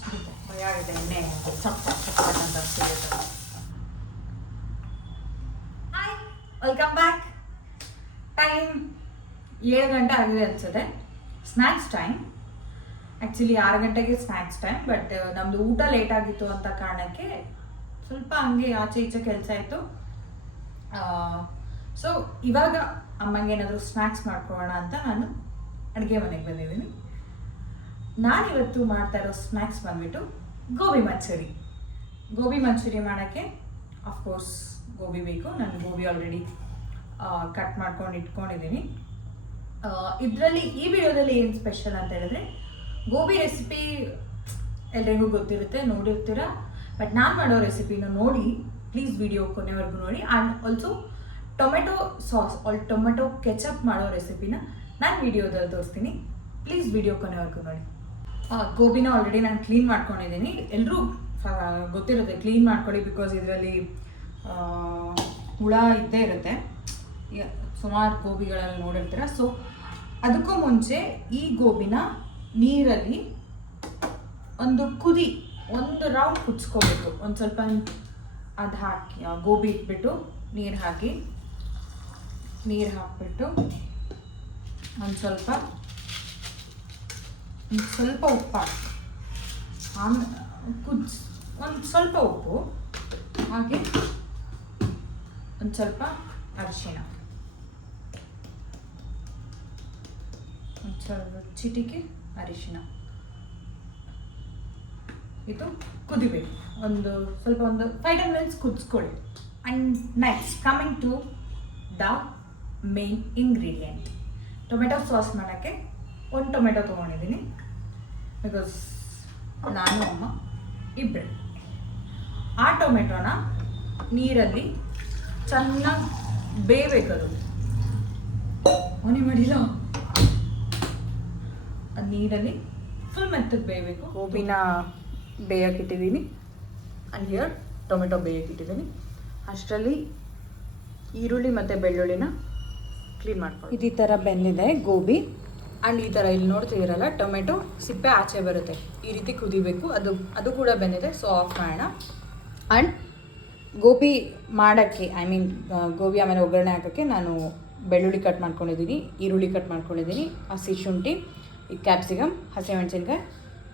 ಸಿಗುತ್ತೆ hi welcome back time ಏಳು ಗಂಟೆ ಆಗಿದೆ ಅನ್ಸುತ್ತೆ. ಸ್ನ್ಯಾಕ್ಸ್ ಟೈಮ್ ಆ್ಯಕ್ಚುಲಿ ಆರು ಗಂಟೆಗೆ ಸ್ನ್ಯಾಕ್ಸ್ ಟೈಮ್ ಬಟ್ ನಮ್ಮದು ಊಟ ಲೇಟ್ ಆಗಿತ್ತು ಅಂತ ಕಾರಣಕ್ಕೆ ಸ್ವಲ್ಪ ಹಂಗೆ ಆಚೆ ಈಚೆ ಕೆಲಸ ಇತ್ತು. ಸೊ ಇವಾಗ ಅಮ್ಮಂಗೆ ಏನಾದರೂ ಸ್ನ್ಯಾಕ್ಸ್ ಮಾಡ್ಕೊಳ್ಳೋಣ ಅಂತ ನಾನು ಅಡುಗೆ ಮನೆಗೆ ಬಂದಿದ್ದೀನಿ. ನಾನಿವತ್ತು ಮಾಡ್ತಾ ಇರೋ ಸ್ನ್ಯಾಕ್ಸ್ ಬಂದ್ಬಿಟ್ಟು ಗೋಬಿ ಮಂಚೂರಿ. ಗೋಬಿ ಮಂಚೂರಿ ಮಾಡೋಕ್ಕೆ ಅಫ್ಕೋರ್ಸ್ ಗೋಬಿ ಬೇಕು. ನಾನು ಗೋಬಿ ಆಲ್ರೆಡಿ ಕಟ್ ಮಾಡ್ಕೊಂಡು ಇಟ್ಕೊಂಡಿದ್ದೀನಿ. ಇದರಲ್ಲಿ ಈ ವಿಡಿಯೋದಲ್ಲಿ ಏನು ಸ್ಪೆಷಲ್ ಅಂತ ಹೇಳಿದ್ರೆ, ಗೋಬಿ ರೆಸಿಪಿ ಎಲ್ರಿಗೂ ಗೊತ್ತಿರುತ್ತೆ, ನೋಡಿರ್ತೀರ? ಬಟ್ ನಾನು ಮಾಡೋ ರೆಸಿಪಿನ ನೋಡಿ ಪ್ಲೀಸ್ ವಿಡಿಯೋ ಕೊನೆವರೆಗೂ ನೋಡಿ. And also tomato sauce all tomato ketchup ಮಾಡೋ ರೆಸಿಪಿನ ನಾನು ವಿಡಿಯೋದಲ್ಲಿ ತೋರಿಸ್ತೀನಿ. ಪ್ಲೀಸ್ ವಿಡಿಯೋ ಕೊನೆವರೆಗೂ ನೋಡಿ. ಗೋಬಿನ ಆಲ್ರೆಡಿ ನಾನು ಕ್ಲೀನ್ ಮಾಡ್ಕೊಂಡಿದ್ದೀನಿ. ಎಲ್ಲರೂ ಗೊತ್ತಿರುತ್ತೆ ಕ್ಲೀನ್ ಮಾಡ್ಕೊಳ್ಳಿ ಬಿಕಾಸ್ ಇದರಲ್ಲಿ ಹುಳ ಇದ್ದೇ ಇರುತ್ತೆ. ಸುಮಾರು ಗೋಬಿಗಳಲ್ಲಿ ನೋಡಿರ್ತೀರ. ಸೊ ಅದಕ್ಕೂ ಮುಂಚೆ ಈ ಗೋಬಿನ ನೀರಲ್ಲಿ ಒಂದು ಕುದಿ, ಒಂದು ರೌಂಡ್ ಕುಚ್ಕೋಬೇಕು ಒಂದು ಸ್ವಲ್ಪ ಅದು ಹಾಕಿ ಗೋಬಿ ಇಟ್ಬಿಟ್ಟು ನೀರು ಹಾಕಿ, ನೀರು ಹಾಕ್ಬಿಟ್ಟು ಒಂದು ಸ್ವಲ್ಪ ಸ್ವಲ್ಪ ಉಪ್ಪು ಆಮೇಲೆ ಕುದಿಸ್ ಒಂದು ಸ್ವಲ್ಪ ಉಪ್ಪು ಹಾಗೆ ಒಂದು ಸ್ವಲ್ಪ ಅರಿಶಿಣ. ಒಂದು ಸ್ವಲ್ಪ ಚಿಟಿಕೆ ಅರಿಶಿಣ. ಇದು ಕುದಿಬೇಕು. ಒಂದು ಸ್ವಲ್ಪ ಒಂದು five ten minutes ಕುದಿಸ್ಕೊಳ್ಳಿ. And next coming to the main ingredient tomato sauce ಮಾಡೋಕ್ಕೆ ಒಂದು ಟೊಮೆಟೊ ತೊಗೊಂಡಿದ್ದೀನಿ. ಬಿಕಾಸ್ ನಾನು ಅಮ್ಮ ಇಬ್ಬರು ಆ ಟೊಮೆಟೊನ ನೀರಲ್ಲಿ ಚೆನ್ನಾಗಿ ಬೇಯಬೇಕದು. ಮನೆ ಮಾಡಿಲ್ಲ? ಅದು ನೀರಲ್ಲಿ ಫುಲ್ ಮೆತ್ತಗೆ ಬೇಯಬೇಕು. ಗೋಬಿನ ಬೇಯಕ್ಕೆ ಇಟ್ಟಿದ್ದೀನಿ ಆ್ಯಂಡ್ ಹಿಯರ್ ಟೊಮೆಟೊ ಬೇಯಕ್ಕೆ ಇಟ್ಟಿದ್ದೀನಿ ಅಷ್ಟರಲ್ಲಿ ಈರುಳ್ಳಿ ಮತ್ತು ಬೆಳ್ಳುಳ್ಳಿನ ಕ್ಲೀನ್ ಮಾಡ್ಕೊಳ್ಳಿ ಇದೇ ಥರ ಬೆಂದಿದೆ ಗೋಬಿ. ಆ್ಯಂಡ್ ಈ ಥರ ಇಲ್ಲಿ ನೋಡ್ತಿದ್ದೀರಲ್ಲ ಟೊಮೆಟೊ ಸಿಪ್ಪೆ ಆಚೆ ಬರುತ್ತೆ. ಈ ರೀತಿ ಕುದಿಬೇಕು. ಅದು ಅದು ಕೂಡ ಬೆಂದಿದೆ ಸೊ ಆಫ್ ಮಾಡೋಣ. ಆ್ಯಂಡ್ ಗೋಬಿ ಮಾಡೋಕ್ಕೆ ಐ ಮೀನ್ ಗೋಬಿ ಆಮೇಲೆ ಒಗ್ಗರಣೆ ಹಾಕೋಕ್ಕೆ ನಾನು ಬೆಳ್ಳುಳ್ಳಿ ಕಟ್ ಮಾಡ್ಕೊಂಡಿದ್ದೀನಿ, ಈರುಳ್ಳಿ ಕಟ್ ಮಾಡ್ಕೊಂಡಿದ್ದೀನಿ, ಹಸಿ ಶುಂಠಿ, ಈ ಕ್ಯಾಪ್ಸಿಕಮ್ ಹಸಿಮೆಣಸಿನ್ಕಾಯಿ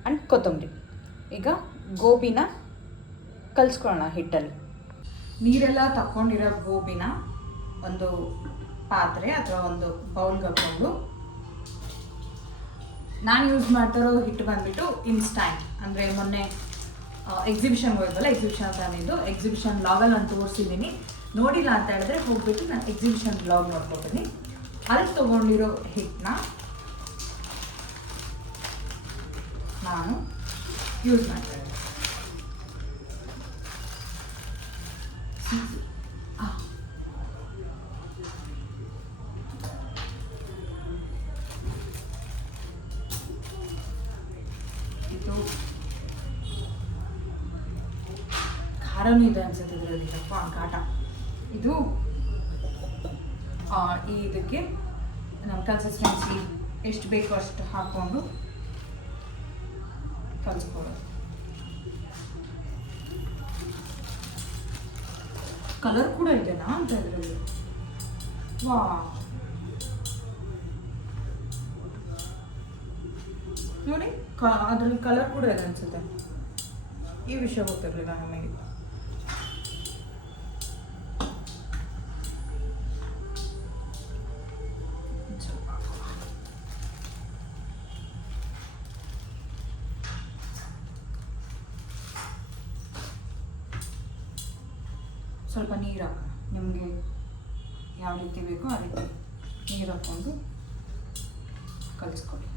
ಆ್ಯಂಡ್ ಕೊತ್ತಂಬರಿ. ಈಗ ಗೋಬಿನ ಕಲಿಸ್ಕೊಳ್ಳೋಣ ಹಿಟ್ಟಲ್ಲಿ. ನೀರೆಲ್ಲ ತಗೊಂಡಿರೋ ಗೋಬಿನ ಒಂದು ಪಾತ್ರೆ ಅಥವಾ ಒಂದು ಬೌಲ್ಗೆ ಹಾಕ್ಕೊಂಡು ನಾನು ಯೂಸ್ ಮಾಡ್ತಿರೋ ಹಿಟ್ಟು ಬಂದ್ಬಿಟ್ಟು ಇನ್ಸ್ಟ್ಯಾಂಟ್ ಅಂದರೆ ಮೊನ್ನೆ ಎಕ್ಸಿಬಿಷನ್ ಹೋಯ್ತಲ್ಲ ಎಕ್ಸಿಬಿಷನ್ ತಂದಿದ್ದು ಎಕ್ಸಿಬಿಷನ್ ಬ್ಲಾಗಲ್ಲಿ ನಾನು ತೋರಿಸಿದ್ದೀನಿ. ನೋಡಿಲ್ಲ ಅಂತ ಹೇಳಿದ್ರೆ ಹೋಗ್ಬಿಟ್ಟು ನಾನು ಎಕ್ಸಿಬಿಷನ್ ಬ್ಲಾಗ್ ನೋಡ್ಕೊತೀನಿ. ಅಲ್ಲಿ ತೊಗೊಂಡಿರೋ ಹಿಟ್ಟನ್ನ ನಾನು ಯೂಸ್ ಮಾಡ್ತಾ ಇದು ಖಾರನೂ ಇದೆ ಅನ್ಸುತ್ತೆ ಇದರಲ್ಲಿ. ಸ್ವಲ್ಪ ಕಾಟ ಇದು ಈ ಇದಕ್ಕೆ ನಮ್ಮ ಕನ್ಸಿಸ್ಟೆನ್ಸಿ ಎಷ್ಟು ಬೇಕೋ ಅಷ್ಟು ಹಾಕ್ಕೊಂಡು ಕಲಿಸ್ಕೊಳ್ಳೋದು. ಕಲರ್ ಕೂಡ ಇದೆನಾ ಅಂತ ಇದರಲ್ಲಿ? ವಾ ನೋಡಿ. ಅದರಲ್ಲಿ ಕಲರ್ ಕೂಡ ಇದೆ ಅನ್ಸುತ್ತೆ. ಈ ವಿಷಯ ಗೊತ್ತಿರಲಿಲ್ಲ ನಮಗೆ. ಸ್ವಲ್ಪ ನೀರು ಹಾಕ ನಿಮಗೆ ಯಾವ ರೀತಿ ಬೇಕೋ ಆ ರೀತಿ ನೀರು ಹಾಕ್ಕೊಂಡು ಕಲಿಸ್ಕೊಳ್ಳಿ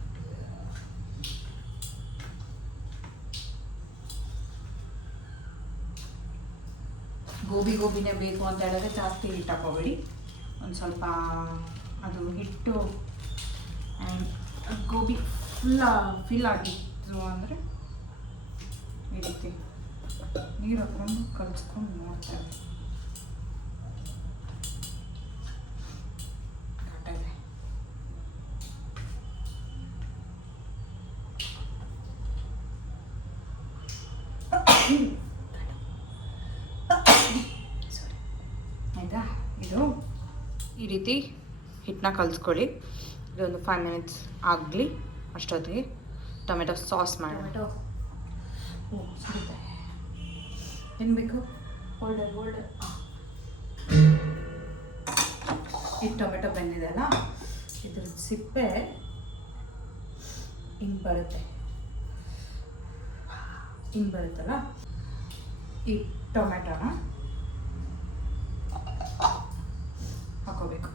ಗೋಬಿ ಗೋಬಿನೇ ಬೇಕು ಅಂತ ಹೇಳಿದ್ರೆ ಜಾಸ್ತಿ ಹಿಟ್ಟು ಹಾಕೋಬೇಡಿ ಒಂದು ಸ್ವಲ್ಪ, ಅದು ಹಿಟ್ಟು ಆ್ಯಂಡ್ ಗೋಬಿ ಫುಲ್ಲ ಫಿಲ್ ಆಗಿತ್ತು ಅಂದರೆ ಈ ನೀರು ಹಾಕೊಂಡು ಕಲಿಸ್ಕೊಂಡು ಮಾಡ್ತಾರೆ ಕಾಟ ಇದೆ ಸಾರಿ ಆಯಿತಾ ಇದು ಈ ರೀತಿ ಹಿಟ್ಟನ್ನ ಕಲಿಸ್ಕೊಳ್ಳಿ. ಇದೊಂದು ಫೈವ್ ಮಿನಿಟ್ಸ್ ಆಗಲಿ ಅಷ್ಟೊತ್ತಿಗೆ. ಟೊಮೆಟೊ ಸಾಸ್ ಮಾಡಿ ಏನು ಬೇಕು? ಓಲ್ಡರ್ ಓಲ್ಡರ್ ಈ ಟೊಮೆಟೊ ಬೆಂದಿದೆ ಅಲ್ಲ? ಇದ್ರ ಸಿಪ್ಪೆ ಹಿಂಗೆ ಬರುತ್ತೆ. ಹಿಂಗೆ ಬರುತ್ತಲ್ಲ? ಈ ಟೊಮೆಟೊನ ಹಾಕೋಬೇಕು.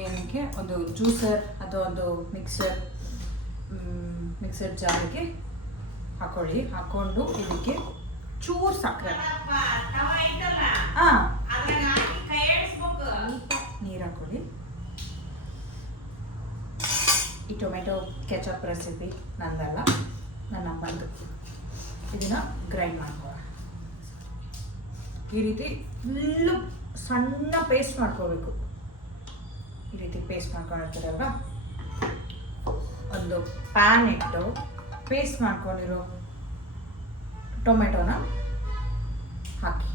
ಏನಕ್ಕೆ? ಒಂದು ಜ್ಯೂಸರ್ ಅಥವಾ ಒಂದು ಮಿಕ್ಸರ್ ಮಿಕ್ಸರ್ ಜಾರಿಗೆ ಹಾಕೊಳ್ಳಿ. ಹಾಕೊಂಡು ಇದಕ್ಕೆ ಚೂರು ಸಕ್ಕರೆ ಹಾಂ. ನೀರು ಹಾಕೊಳ್ಳಿ. ಈ ಟೊಮೆಟೊ ಕೆಚಪ್ ರೆಸಿಪಿ ನಂದಲ್ಲ, ನನ್ನ ಬಂದು ಇದನ್ನ ಗ್ರೈಂಡ್ ಮಾಡ್ಕೊಳ್ಳೋಣ. ಈ ರೀತಿ ಫುಲ್ಲು ಸಣ್ಣ ಪೇಸ್ಟ್ ಮಾಡ್ಕೋಬೇಕು ಈ ರೀತಿ ಪೇಸ್ಟ್ ಮಾಡ್ಕೊಂಡಿರ್ತೀರಲ್ವ ಒಂದು ಪ್ಯಾನ್ ಇಟ್ಟು ಪೇಸ್ಟ್ ಮಾಡ್ಕೊಂಡಿರೋ ಟೊಮೆಟೊನ ಹಾಕಿ.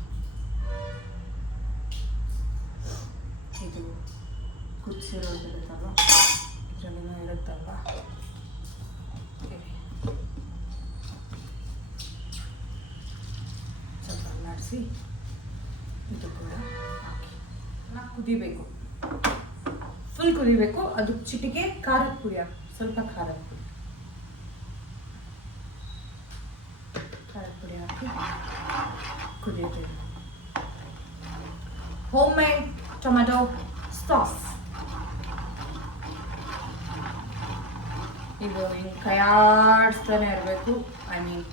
ಇದು ಕುದಿಸಿರೋದಿರುತ್ತಲ್ವ ಇದರಲ್ಲಿನೂ ಇರುತ್ತಲ್ವ? ಇರಿ. ಸ್ವಲ್ಪ ಮಾಡಿಸಿ ಇದು ಕೂಡ ಹಾಕಿ. ಕುದಿಬೇಕು. ಫುಲ್ ಕುದಿಬೇಕು. ಅದು ಚಿಟಿಕೆ, ಖಾರದ ಪುಡಿ ಹಾಕಿ. ಸ್ವಲ್ಪ ಖಾರದ ಪುಡಿ. ಖಾರದ ಪುಡಿ ಹಾಕಿ ಕುದಿಯುತ್ತೇವೆ ಹೋಮ್ ಮೇಡ್ ಟೊಮೆಟೊ ಸಾಸ್ ಇದು ಹಿಂಗೆ ಕೈಯಾಡಿಸ್ತಾನೆ ಇರಬೇಕು. ಐ ಮೀನ್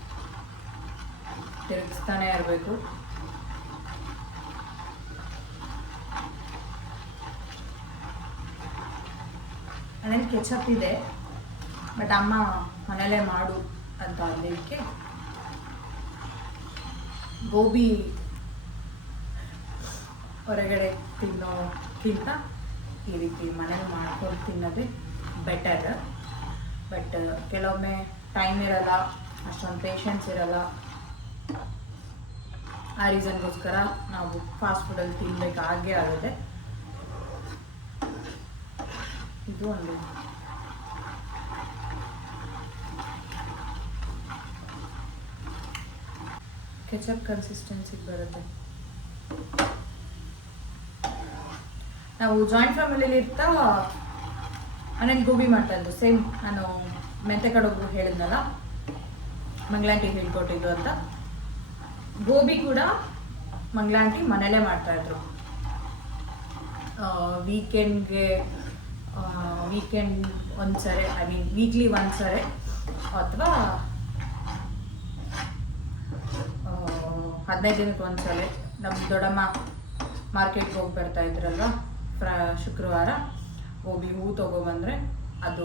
ತಿರುಗಿಸ್ತಾನೆ ಇರಬೇಕು. ಮನೇಲಿ ಕೆಚಪ್ ಇದೆ ಬಟ್ ಅಮ್ಮ ಮನೇಲೇ ಮಾಡು ಅಂತ ಅಂದಕ್ಕೆ ಗೋಬಿ ಹೊರಗಡೆ ತಿನ್ನೋಕ್ಕಿಂತ ಈ ರೀತಿ ಮನೇಲಿ ಮಾಡ್ಕೊಂಡು ತಿನ್ನೋದೇ ಬೆಟರ್ ಬಟ್ ಕೆಲವೊಮ್ಮೆ ಟೈಮ್ ಇರಲ್ಲ, ಅಷ್ಟೊಂದು ಪೇಷನ್ಸ್ ಇರಲ್ಲ. ಆ ರೀಸನ್ಗೋಸ್ಕರ ನಾವು ಫಾಸ್ಟ್ ಫುಡಲ್ಲಿ ತಿನ್ನಬೇಕಾಗೇ ಆಗುತ್ತೆ. ಇದು ಕೆಚಪ್ ಕನ್ಸಿಸ್ಟೆನ್ಸಿಗೆ ಬರುತ್ತೆ. ನಾವು ಜಾಯಿಂಟ್ ಫ್ಯಾಮಿಲಿಲಿ ಇರ್ತಾ ಮನೇಲಿ ಗೋಬಿ ಮಾಡ್ತಾ ಇದ್ದು. ಸೇಮ್ ನಾನು ಮೆಂತೆ ಕಡೋಗು ಹೇಳಿದ್ನಲ್ಲ, ಮಂಗ್ಲಾಂಟಿ ಹೇಳ್ಕೊಟ್ಟಿದ್ದು ಅಂತ. ಗೋಬಿ ಕೂಡ ಮಂಗ್ಲಾಂಟಿ ಮಾಡ್ತಾ ಮಾಡ್ತಾಯಿದ್ರು ವೀಕೆಂಡ್ಗೆ ವೀಕೆಂಡ್ ಒಂದ್ಸರಿ ಐ ಮೀನ್ ವೀಕ್ಲಿ ಒಂದ್ಸರಿ, ಅಥವಾ ಹದಿನೈದು ದಿನಕ್ಕೆ ಒಂದ್ಸರಿ ನಮ್ಮ ದೊಡ್ಡಮ್ಮ ಮಾರ್ಕೆಟ್ಗೆ ಹೋಗಿ ಬರ್ತಾ ಇದ್ರಲ್ವ ಪ್ರ ಶುಕ್ರವಾರ ಗೋಬಿ ಹೂ ತೊಗೊಬಂದರೆ, ಅದು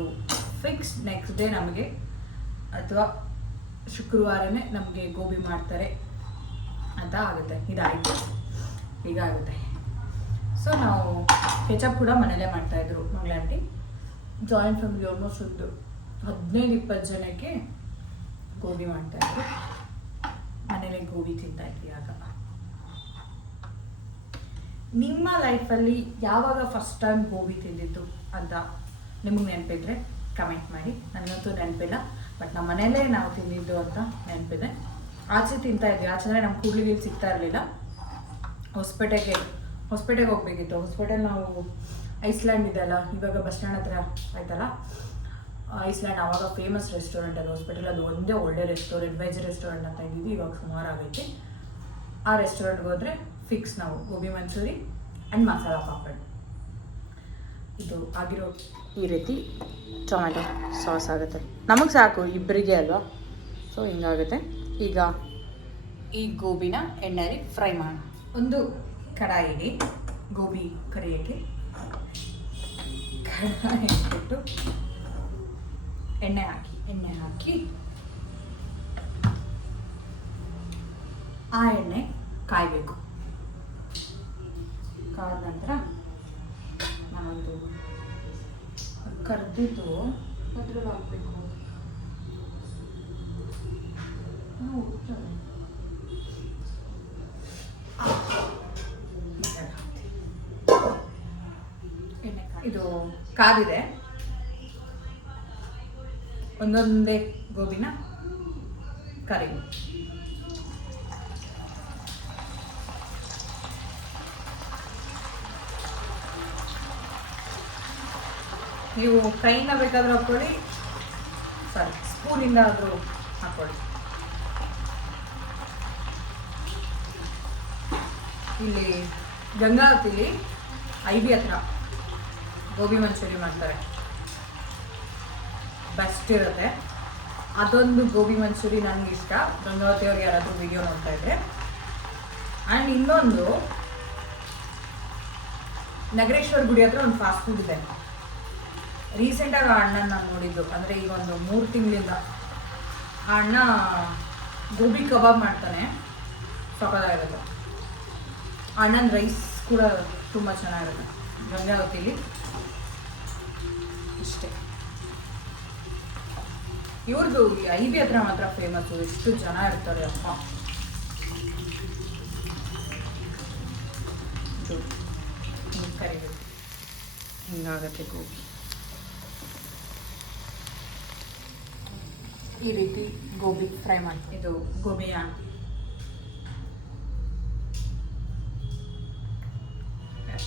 ಫಿಕ್ಸ್ ನೆಕ್ಸ್ಟ್ ಡೇ ನಮಗೆ, ಅಥವಾ ಶುಕ್ರವಾರನೇ ನಮಗೆ ಗೋಬಿ ಮಾಡ್ತಾರೆ, ಅಂತ ಆಗುತ್ತೆ. ಇದಾಯಿತು. ಹೀಗಾಗುತ್ತೆ ಸೊ ನಾವು ಕೆಚಪ್ ಕೂಡ ಮನೇಲೇ ಮಾಡ್ತಾಯಿದ್ರು ಮಂಗಳಾಂಟಿ ಜಾಯಿಂಟ್ ಫ್ಯಾಮಿಲಿ ಆಲ್ಮೋಸ್ಟ್ ಒಂದು ಹದಿನೈದು ಇಪ್ಪತ್ತು ಜನಕ್ಕೆ ಗೋಬಿ ಮಾಡ್ತಾಯಿದ್ರು ಮನೇಲೆ ಗೋಬಿ ತಿಂತಾಯಿದ್ವಿ ಆಗ. ನಿಮ್ಮ ಲೈಫಲ್ಲಿ ಯಾವಾಗ ಫಸ್ಟ್ ಟೈಮ್ ಗೋಬಿ ತಿಂದಿದ್ದು ಅಂತ ನಿಮಗೆ ನೆನಪಿದ್ರೆ ಕಮೆಂಟ್ ಮಾಡಿ. ನನಗಂತೂ ನೆನಪಿಲ್ಲ ಬಟ್ ನಮ್ಮ ಮನೇಲೇ ನಾವು ತಿಂದಿದ್ದು ಅಂತ ನೆನಪಿದೆ. ಆಚೆ ತಿಂತಾ ಇದ್ವಿ. ಆಚೆ ಅಂದರೆ ನಮ್ಮ ಕೂಡ್ಲಿಗೆ ಸಿಗ್ತಾ ಇರಲಿಲ್ಲ. ಹೊಸಪೇಟೆಗೆ ಹೊಸಪೇಟೆಗೆ ಹೋಗ್ಬೇಕಿತ್ತು. ಹೊಸ್ಪೇಟೆ ನಾವು ಐಸ್ಲ್ಯಾಂಡ್ ಇದೆಯಲ್ಲ, ಇವಾಗ ಬಸ್ ಸ್ಟ್ಯಾಂಡ್ ಹತ್ರ ಆಯ್ತಲ್ಲ? ಐಸ್ಲ್ಯಾಂಡ್ ಆವಾಗ ಫೇಮಸ್ ರೆಸ್ಟೋರೆಂಟ್ ಅದು. ಹಾಸ್ಪಿಟಲ್ ಅದು ಒಂದೇ ಒಳ್ಳೆ ರೆಸ್ಟೋರೆಂಟ್ ವೆಜ್ ರೆಸ್ಟೋರೆಂಟ್ ಅಂತ ಇದ್ದೀವಿ ಇವಾಗ ಸುಮಾರು ಆಗೈತಿ. ಆ ರೆಸ್ಟೋರೆಂಟ್ಗೆ ಹೋದರೆ ಫಿಕ್ಸ್ ನಾವು ಗೋಬಿ ಮಂಚೂರಿ ಆ್ಯಂಡ್ ಮಸಾಲ ಪಾಪಡ್. ಇದು ಆಗಿರೋ ಈ ರೀತಿ ಟೊಮೆಟೊ ಸಾಸ್ ಆಗುತ್ತೆ. ನಮಗೆ ಸಾಕು ಇಬ್ಬರಿಗೆ ಅಲ್ವಾ? ಸೊ ಹಿಂಗಾಗುತ್ತೆ. ಈಗ ಈ ಗೋಬಿನ ಎಣ್ಣೆಲಿ ಫ್ರೈ ಮಾಡೋಣ. ಒಂದು ಕಡಾಯಿಗೆ ಗೋಬಿ ಕರಿಯೋಕ್ಕೆ. ಕಡಾಯಿ ಇಟ್ಬಿಟ್ಟು ಎಣ್ಣೆ ಹಾಕಿ ಎಣ್ಣೆ ಹಾಕಿ. ಆ ಎಣ್ಣೆ ಕಾಯಬೇಕು. ಕಾದ ನಂತರ ನಾವೊಂದು ಕರೆದಿದ್ದು ಅದ್ರಲ್ಲಿ ಹಾಕಬೇಕು. ಕಾದಿದೆ. ಒಂದೊಂದೇ ಗೋಬಿನ ಕರಿ ನೀವು ಕೈಯಿಂದ ಬೇಕಾದ್ರೂ ಹಾಕೊಳ್ಳಿ ಸಾರಿ ಸ್ಪೂನಿಂದ ಆದರೂ ಹಾಕೊಳ್ಳಿ ಇಲ್ಲಿ ಗಂಗಾವತಿಲಿ ಐ ಬಿ ಹತ್ರ ಗೋಬಿ ಮಂಚೂರಿ ಮಾಡ್ತಾರೆ. ಬೆಸ್ಟ್ ಇರುತ್ತೆ. ಅದೊಂದು ಗೋಬಿ ಮಂಚೂರಿ ನನಗೆ ಇಷ್ಟ. ಗಂಗಾವತಿ ಅವ್ರಿಗೆ ಯಾರಾದರೂ ವಿಡಿಯೋ ನೋಡ್ತಾ ಇದ್ರೆ. ಆ್ಯಂಡ್ ಇನ್ನೊಂದು, ನಗರೇಶ್ವರ ಗುಡಿ ಹತ್ರ ಒಂದು ಫಾಸ್ಟ್ ಫುಡ್ ಇದೆ. ರೀಸೆಂಟಾಗಿ ಆ ಅಣ್ಣನ ನಾನು ನೋಡಿದ್ದು. ಅಂದರೆ ಈಗ ಒಂದು ಮೂರು ತಿಂಗಳಿಂದ. ಆ ಅಣ್ಣ ಗೋಬಿ ಕಬಾಬ್ ಮಾಡ್ತಾನೆ. ಸಕ್ಕತ್ತಾಗಿರುತ್ತೆ ಅಣ್ಣನ ರೈಸ್ ಕೂಡ ತುಂಬ ಚೆನ್ನಾಗಿರುತ್ತೆ. ಗಂಗಾವತಿಲಿ. ಇಷ್ಟೇ. ಇವ್ರದ್ದು ಐ ಬಿ ಹತ್ರ ಮಾತ್ರ ಫೇಮಸ್ಸು ಎಷ್ಟು ಜನ ಇರ್ತಾರೆ ಅಪ್ಪ. ಹಿಂಗಾಗತ್ತೆ ಗೋಬಿ. ಈ ರೀತಿ ಗೋಬಿ ಫ್ರೈ ಮಾಡಿ ಇದು ಗೋಬಿಯ.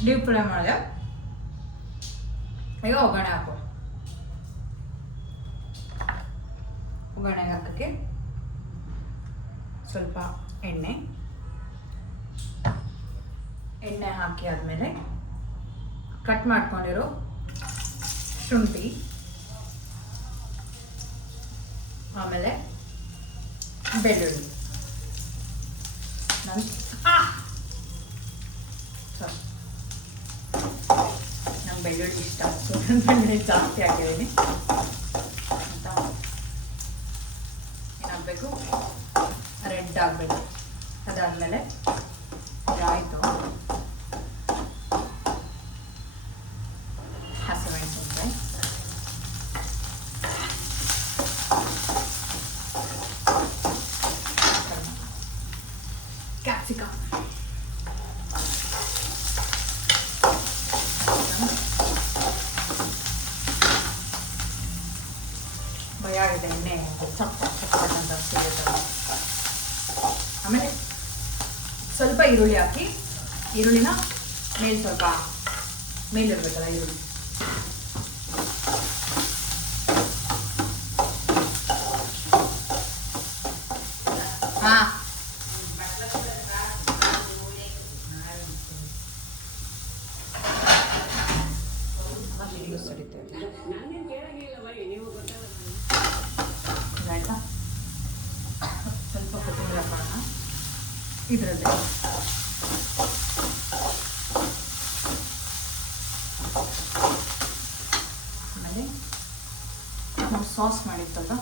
ಡೀಪ್ ಫ್ರೈ ಮಾಡಿದೆ ಈಗ ಒಗ್ಗರಣೆ ಹಾಕು. ಒಗ್ಗರಣೆಗೆ ಹಾಕೋಕ್ಕೆ ಸ್ವಲ್ಪ ಎಣ್ಣೆ. ಎಣ್ಣೆ ಹಾಕಿ ಆದಮೇಲೆ ಕಟ್ ಮಾಡ್ಕೊಂಡಿರೋ ಶುಂಠಿ. ಆಮೇಲೆ ಬೆಳ್ಳುಳ್ಳಿ. ನನ್ ನಂಗೆ ಬೆಳ್ಳುಳ್ಳಿ ಇಷ್ಟ. ಬೆಳ್ಳುಳ್ಳಿ ಜಾಸ್ತಿ ಹಾಕಿದ್ದೀನಿ. ಅಂತ. ಏನಾಗಬೇಕು ರೆಡ್ ಆಗಬೇಕು. ಅದಾದಮೇಲೆ ಇದಾಯಿತು ಹಸಿಮೆಣಸಿನ್ಕಾಯಿ ಕ್ಯಾಪ್ಸಿಕಮ್ ಭಯ ಆಗಿದೆ ಎಣ್ಣೆ ಚಪ್ಪ ಚಪ್ಪ ಅಂತ ಸಿಗುತ್ತಲ್ಲ ಆಮೇಲೆ ಸ್ವಲ್ಪ ಈರುಳ್ಳಿ ಹಾಕಿ ಈರುಳ್ಳಿನ ಮೇಲೆ ಸ್ವಲ್ಪ ಮೇಲಿರ್ಬೇಕಲ್ಲ ಈರುಳ್ಳಿ ಹಾ ಆಯ್ತಾ ಸ್ವಲ್ಪ ಕೊತ್ತಂಬರಿ ಹಾಕೋಣ ಇದರಲ್ಲಿ ಆಮೇಲೆ ನಾವು ಸಾಸ್ ಮಾಡಿತ್ತಲ್ವ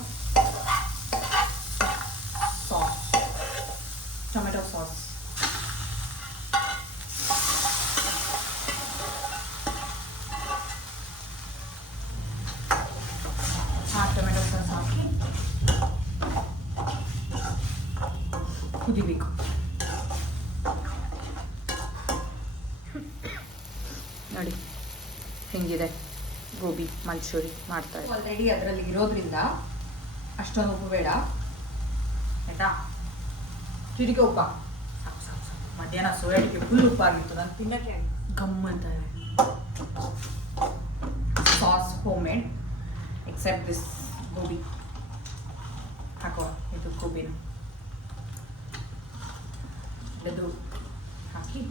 ಸಾಸ್ ಟೊಮೆಟೊ ಸಾಸ್ ಆ ಟೊಮೆಟೊ ಸಾಸ್ ಹಾಕಿ ಕುದಿಬೇಕು ನೋಡಿ ಹೆಂಗಿದೆ ಗೋಬಿ ಮಂಚೂರಿ ಮಾಡ್ತಾ ಆಲ್ರೆಡಿ ಅದರಲ್ಲಿ ಇರೋದ್ರಿಂದ ಅಷ್ಟೊಂದು ಉಪ್ಪು ಬೇಡ. ಆಯ್ತಾ? ಚಿಟಿಕೆ ಉಪ್ಪ. ಮಧ್ಯಾಹ್ನ ಸೋಯಾಡಿಕೆ ಫುಲ್ ಉಪ್ಪಾಗಿತ್ತು ನಾನು ತಿನ್ನಕ್ಕೆ ಗಮ್ ಅಂತ sauce home made except this gobi ಹಾಕೋ ಇದು ಗೋಬಿನ ಇದು ಹಾಕಿ.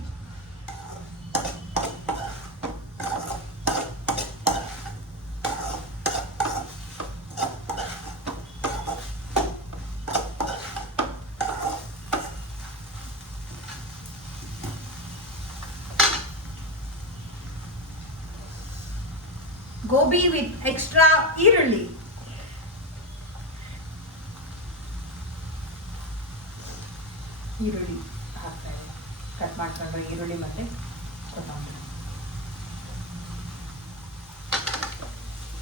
ಗೋಬಿ ವಿತ್ ಎಕ್ಸ್ಟ್ರಾ ಈರುಳ್ಳಿ. ಈರುಳ್ಳಿ ಹಾಕ್ತಾ ಇದೆ ಕಟ್ ಮಾಡ್ಕೊಂಡ್ರೆ ಈರುಳ್ಳಿ ಮತ್ತೆ ಕೊತ್ತಂಬರಿ.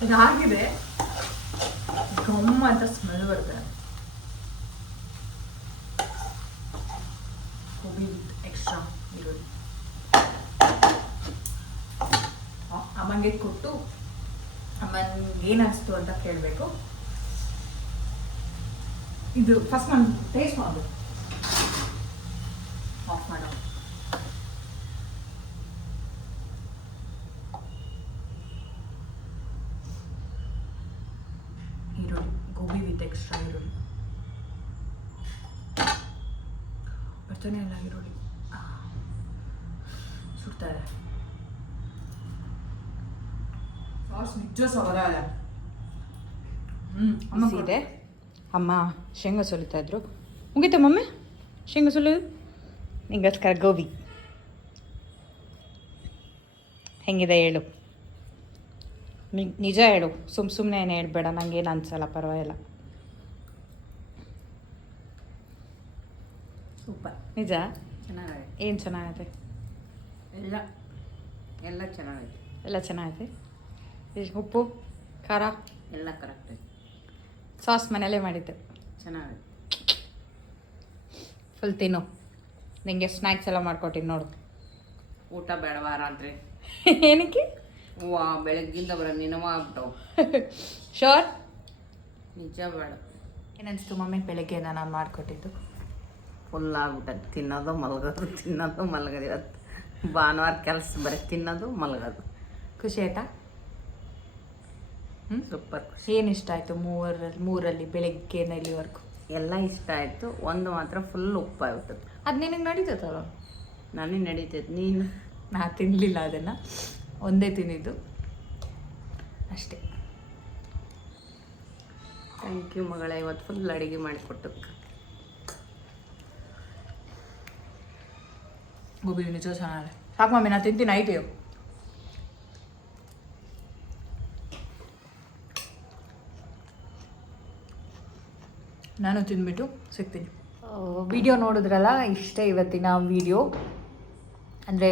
ಇದಾಗಿದೆ. ಗಮ್ ಅಂತ ಸ್ಮೆಲ್ ಬರ್ತದೆ ಗೋಬಿ ವಿತ್ ಎಕ್ಸ್ಟ್ರಾ ಈರುಳ್ಳಿ. ಅಮ್ಮಂಗೆ ಕೊಟ್ಟು ಅಮ್ಮನಿಗೆ ಏನು ಅನಿಸ್ತು ಅಂತ ಕೇಳಬೇಕು. ಇದು ಫಸ್ಟ್ ನಾನು ಟೇಸ್ಟ್ ಮಾಡಬೇಕು ಆಫ್ ಮಾಡೋ ಈರುಳ್ಳಿ ಗೋಬಿ ವಿತ್ ಎಕ್ಸ್ಟ್ರಾ ಈರುಳ್ಳಿ ಬರ್ತಾನೆ ಇಲ್ಲ ಈರುಳ್ಳಿ ಆ, ಸುಡ್ತಾ ಇದೆ ಹ್ಞೂ ಅಮ್ಮ ಶೇಂಗಾ ಸುಲಿತಾ ಇದ್ರು. ಮುಗೀತಾ ಮಮ್ಮಿ? ಶೇಂಗಾ ಸುಲಿದು? ನಿಂಗೋಸ್ಕರ ಗೋಬಿ. ಹೆಂಗಿದೆ ಹೇಳು? ನಿಜ ಹೇಳು. ಸುಮ್ಮ ಸುಮ್ಮನೆ ಏನು ಹೇಳ್ಬೇಡ. ನನಗೇನು ಅನ್ಸಲ್ಲ ಪರವಾಗಿಲ್ಲ. ಸೂಪರ್. ನಿಜ? ಚೆನ್ನಾಗಿದೆ ಏನು ಚೆನ್ನಾಗಿದೆ ಎಲ್ಲ ಎಲ್ಲ ಚೆನ್ನಾಗಿದೆ ಎಲ್ಲ ಚೆನ್ನಾಗೈತೆ? ಉಪ್ಪು ಖಾರ. ಎಲ್ಲ ಕರೆಕ್ಟ್ ಸಾಸ್ ಮನೆಯಲ್ಲೇ ಮಾಡಿದ್ದೆ. ಚೆನ್ನಾಗಿ ಫುಲ್ ತಿನ್ನು. ನಿಂಗೆ ಸ್ನ್ಯಾಕ್ಸ್ ಎಲ್ಲ ಮಾಡ್ಕೊಟ್ಟಿನಿ ನೋಡು. ಊಟ ಬೇಡವಾ ರಾತ್ರಿ? ಏನಕ್ಕೆ? ವಾ ಬೆಳಗ್ಗಿಂದ ಬರ ನಿನವ ಆಗ್ಬಿಟ್ಟವು ಶೋರ್ ನಿಜ ಬೇಡ. ಏನನ್ಸ್ತು ಮಮ್ಮಿ ಬೆಳಗ್ಗೆ ನಾನು ಮಾಡಿಕೊಟ್ಟಿದ್ದು? ಫುಲ್ ಆಗ್ಬಿಟ್ಟು ತಿನ್ನೋದು ಮಲಗೋದು ತಿನ್ನೋದು ಮಲಗೋದು ಇವತ್ತು. ಭಾನುವಾರ ಕೆಲಸ ಬರೀ ತಿನ್ನೋದು ಮಲಗೋದು. ಖುಷಿ ಆಯ್ತಾ? ಸೂಪರ್ ಏನು ಇಷ್ಟ ಆಯಿತು ಮೂವರಲ್ಲಿ ಮೂರಲ್ಲಿ ಬೆಳಗ್ಗೆ ಇಲ್ಲಿವರೆಗೂ ಎಲ್ಲ ಇಷ್ಟ ಆಯಿತು. ಒಂದು ಮಾತ್ರ ಫುಲ್ ಉಪ್ಪಾಗುತ್ತೆ ಅದು ನಿನಗೆ ನಡೀತದಲ್ಲ ನಾನೇ ನಡೀತೈತೆ ನೀನು? ನಾ ತಿನ್ನಲಿಲ್ಲ ಅದನ್ನು. ಒಂದೇ ತಿಂದಿದ್ದು. ಅಷ್ಟೇ. ಥ್ಯಾಂಕ್ ಯು ಮಗಳ. ಇವತ್ತು ಫುಲ್ ಅಡುಗೆ ಮಾಡಿಕೊಟ್ಟು ಗೋಬಿ ನಿಜ ಚೆನ್ನಾಗಿದೆ ಸಾಕು ಮಮ್ಮಿ ನಾನು ತಿಂತೀನಿ ಐಟಿ ನಾನು ತಿಂದ್ಬಿಟ್ಟು ಸಿಗ್ತೀನಿ. ವಿಡಿಯೋ ನೋಡಿದ್ರಲ್ಲ, ಇಷ್ಟೇ ಇವತ್ತಿನ ವಿಡಿಯೋ. ಅಂದರೆ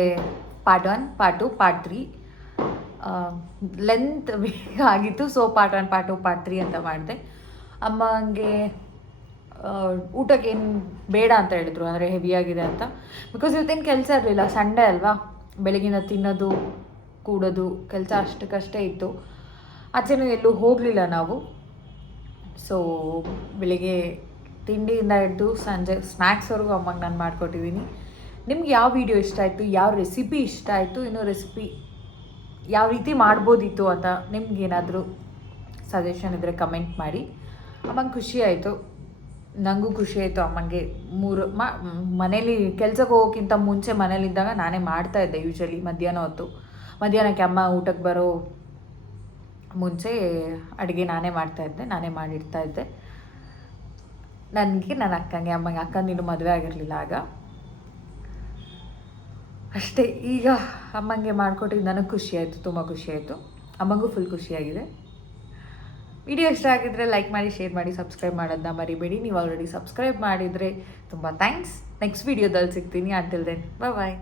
part one part two part three length ಆಗಿತ್ತು so part one part two part three ಅಂತ ಮಾಡಿದೆ. ಅಮ್ಮಂಗೆ ಊಟಕ್ಕೆ ಊಟಕ್ಕೇನು ಬೇಡ ಅಂತ ಹೇಳಿದ್ರು, ಅಂದರೆ ಹೆವಿಯಾಗಿದೆ ಅಂತ. ಬಿಕಾಸ್ ಇವತ್ತೇನು ಕೆಲಸ ಇರಲಿಲ್ಲ ಸಂಡೇ ಅಲ್ವಾ? ಬೆಳಗಿನ ತಿನ್ನೋದು, ಕೂಡೋದು, ಕೆಲಸ ಅಷ್ಟಕ್ಕಷ್ಟೇ ಇತ್ತು. ಆಚೆನೂ ಎಲ್ಲೂ ಹೋಗಲಿಲ್ಲ ನಾವು. ಸೊ ಬೆಳಿಗ್ಗೆ ತಿಂಡಿಯಿಂದ ಹಿಡಿದು ಸಂಜೆ ಸ್ನ್ಯಾಕ್ಸ್ವರೆಗೂ ಅಮ್ಮಗೆ ನಾನು ಮಾಡಿಕೊಟ್ಟಿದ್ದೀನಿ ನಿಮ್ಗೆ ಯಾವ ವಿಡಿಯೋ ಇಷ್ಟ ಆಯಿತು? ಯಾವ ರೆಸಿಪಿ ಇಷ್ಟ ಆಯಿತು? ಇನ್ನೂ ರೆಸಿಪಿ ಯಾವ ರೀತಿ ಮಾಡ್ಬೋದಿತ್ತು ಅಂತ ನಿಮ್ಗೇನಾದರೂ ಸಜೆಷನ್ ಇದ್ದರೆ ಕಮೆಂಟ್ ಮಾಡಿ. ಅಮ್ಮಂಗೆ ಖುಷಿ ಆಯಿತು. ನನಗೂ ಖುಷಿ ಆಯಿತು ಅಮ್ಮಂಗೆ. ಮೂರು ಮನೇಲಿ ಕೆಲ್ಸಕ್ಕೆ ಹೋಗೋಕ್ಕಿಂತ ಮುಂಚೆ ಮನೇಲಿದ್ದಾಗ ನಾನೇ ಮಾಡ್ತಾ ಇದ್ದೆ ಯೂಶ್ವಲಿ ಮಧ್ಯಾಹ್ನ ಹೊತ್ತು. ಮಧ್ಯಾಹ್ನಕ್ಕೆ ಅಮ್ಮ ಊಟಕ್ಕೆ ಬರೋ ಮುಂಚೆ ಅಡುಗೆ ನಾನೇ ಮಾಡ್ತಾ ಇದ್ದೆ, ನಾನೇ ಮಾಡಿಡ್ತಾ ಇದ್ದೆ. ನನಗೆ ನನ್ನ ಅಕ್ಕಂಗೆ, ಅಮ್ಮಂಗೆ ನೀನು ಮದುವೆ ಆಗಿರಲಿಲ್ಲ ಆಗ. ಅಷ್ಟೇ, ಈಗ ಅಮ್ಮಂಗೆ ಮಾಡಿಕೊಟ್ಟಿದ್ದು ನನಗೆ ಖುಷಿ ಆಯಿತು, ತುಂಬ ಖುಷಿ ಆಯಿತು. ಅಮ್ಮಂಗೂ ಫುಲ್ ಖುಷಿಯಾಗಿದೆ ವಿಡಿಯೋ ಇಷ್ಟ ಆಗಿದ್ದರೆ ಲೈಕ್ ಮಾಡಿ ಶೇರ್ ಮಾಡಿ ಸಬ್ಸ್ಕ್ರೈಬ್ ಮಾಡೋದನ್ನ ಮರಿಬೇಡಿ. ನೀವು ಆಲ್ರೆಡಿ ಸಬ್ಸ್ಕ್ರೈಬ್ ಮಾಡಿದರೆ ತುಂಬ ಥ್ಯಾಂಕ್ಸ್ ನೆಕ್ಸ್ಟ್ ವಿಡಿಯೋದಲ್ಲಿ ಸಿಗ್ತೀನಿ. Until then bye